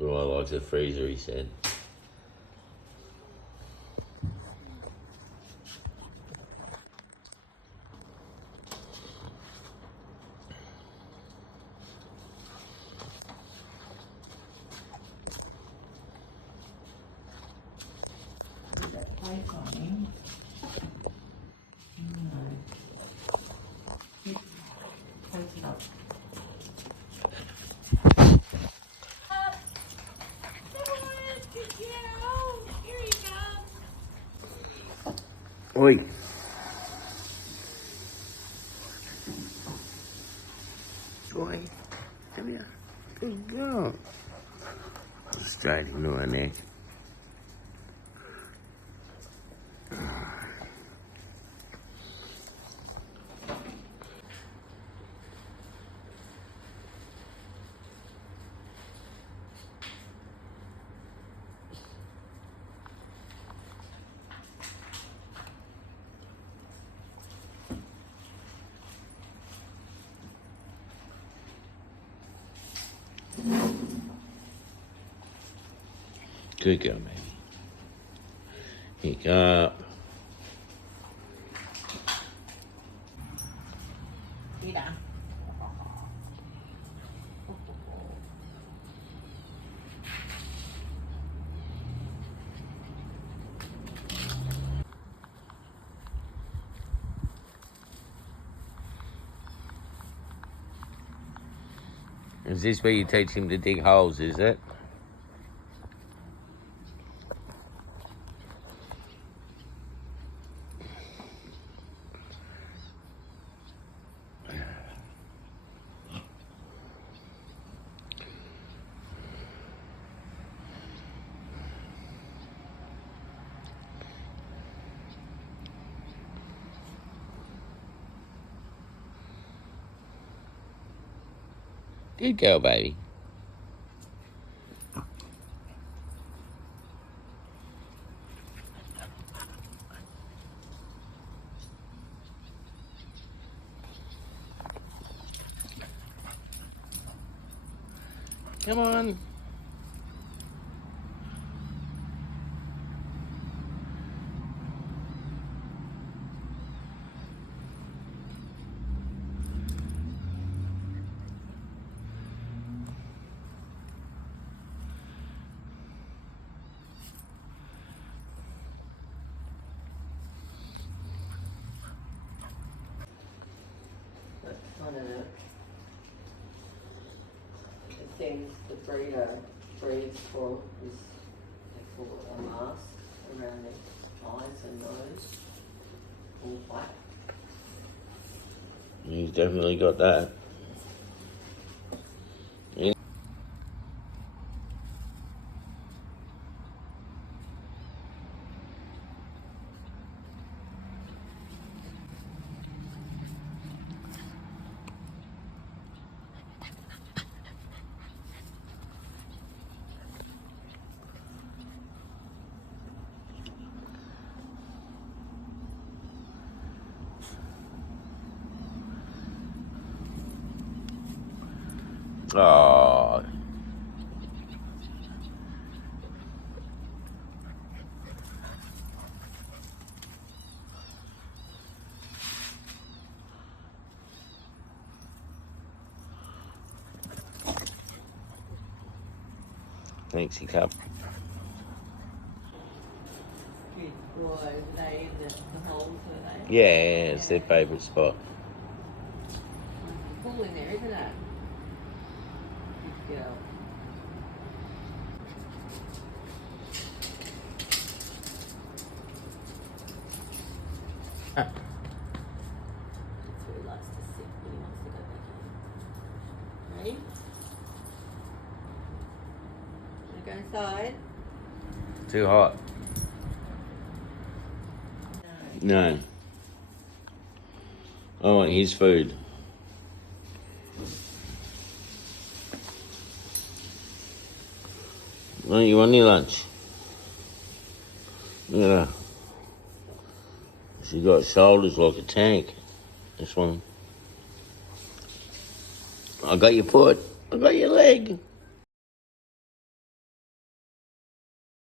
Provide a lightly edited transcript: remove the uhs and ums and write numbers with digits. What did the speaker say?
Oh, I like the freezer, he said. Put that plate on him. No. Close it up. Oi. Joy, come here. Good girl. Straight into her neck. Good girl, baby. Pick up. Mira. Is this where you teach him to dig holes, is it? Good girl, baby. Come on. That's kind of the things the breeder breeds for is they call it a mask around their eyes and nose, all black. He's definitely got that. Oh, thanks, you cup. Good boy, were they in the holes, were they? Yeah, it's their favourite spot. Cool in there, isn't it? Good girl. That's where he likes to sit when he wants to go back in. Ready? Wanna go inside? Too hot. No. I want his food. Why don't you want your lunch? Look at her. She got shoulders like a tank. This one. I got your foot. I got your leg.